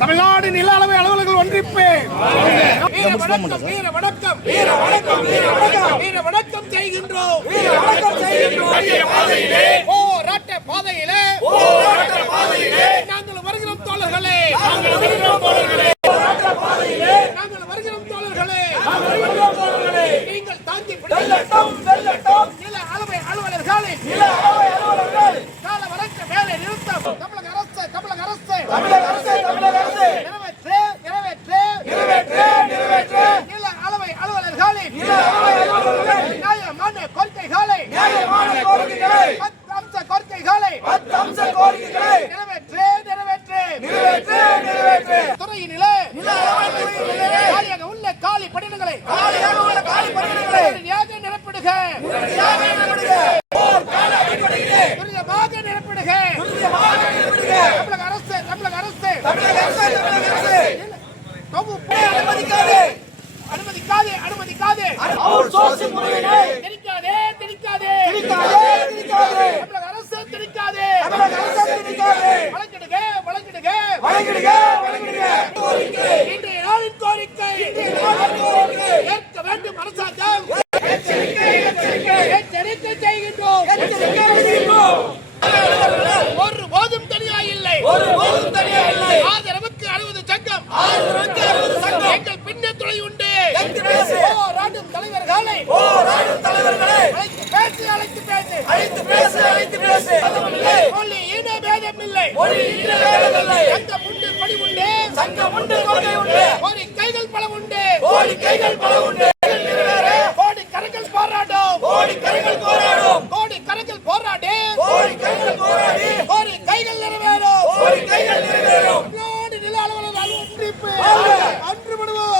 தமிழ்நாடு நில அளவை அலுவலர்கள் ஒன்றிப்பு வீர வணக்கம் வீர வணக்கம் வீர வணக்கம் வீர வணக்கம் வீர வணக்கம் செய்கின்றோம் வீர வணக்கம் செய்கின்றோம் போராட்ட பாதையிலே நாங்கள் வருகிறோம் தோழர்களே நாங்கள் வருகிறோம் தோழர்களே போராட்ட பாதையிலே நாங்கள் வருகிறோம் தோழர்களே நாங்கள் வருகிறோம் தோழர்களே நீங்கள் தாங்கி வெல்லட்டும் வெல்லட்டும் நில அளவை அலுவலர்களே நில அளவை அலுவலர்கள் கால வழக்க வேலை நிறுத்தம் தமிழக அரசு தமிழக அரசு தமிழக அரசு தமிழக அரசு நிறைவேற்று நிறைவேற்று நிறைவேற்று நிறைவேற்று நில அளவை அலுவலர்களே நில அளவை அலுவலர்கள் நியாயமான கோரிக்கைகளை நியாயமான கோரிக்கைகளை 10 அம்ச கோரிக்கைகளை 10 அம்ச கோரிக்கைகளை நிறைவேற்று நிறைவேற்று நிறைவேற்று நிறைவேற்று துறையினிலே நில அளவை துறையினிலே காலியாக உள்ள காலி பணியிடங்களை காலியாக உள்ள காலி பணியிடங்களை உடனடியாக நிரப்பிடுக உடனடியாக நிரப்பிடுக போர் கால அடிப்படையிலே துரிதமாக நிரப்பிடுக துரிதமாக நிரப்பிடுக தமிழக அரசு தமிழக அரசு தமிழக அரசு தமிழக அரசு தொகுப்பு அனுமதிக்காதே அனுமதிக்காதே அனுமதிக்காதே அவுட் சோர்சிங் முறையை திணிக்காதே திணிக்காதே திணிக்காதே திணிக்காதே தமிழக அரசு திணிக்காதே தமிழக அரசு திணிக்காதே வழங்கிடுக வழங்கிடுக வழங்கிடுக வழங்கிடுக கோரிக்கை இன்றைய நாளின் கோரிக்கை இன்றைய நாளின் கோரிக்கை ஏற்க வேண்டும் அரசாங்கம் எச்சரிக்கை எச்சரிக்கை எச்சரிக்கை செய்கின்றோம் எச்சரிக்கை செய்கின்றோம் ஒருபோதும் தனியா இல்லை ஒருபோதும் தனியா இல்லை ஆதரவுக்கு 60 சங்கம் ஆதரவுக்கு 60 சங்கம் எங்கள் பின்னே துணை உண்டு போராடும் தலைவர்களை அழைத்து பேசு அழைத்து பேசு அழைத்து பேசு அழைத்து பேசு மொழி இன பேதம் இல்லை மொழி இன பேதம் இல்லை சங்கம் உண்டு பணி உண்டு சங்கம் உண்டு கொள்கை உண்டு கோரிக்கைகள் பல உண்டு கோரிக்கைகள் பல உண்டு கோடி கரங்கள் போராடும் கோடி கரங்கள் போராடும் கோடி கரங்கள் போராடி கோடி கரங்கள் போராடி கோடி கைகள் நிறைவேறும் கோடி கைகள் நிறைவேறும் நாடு நில அலுவலர் ஒன்றிப்பு அன்றுபடுவோம்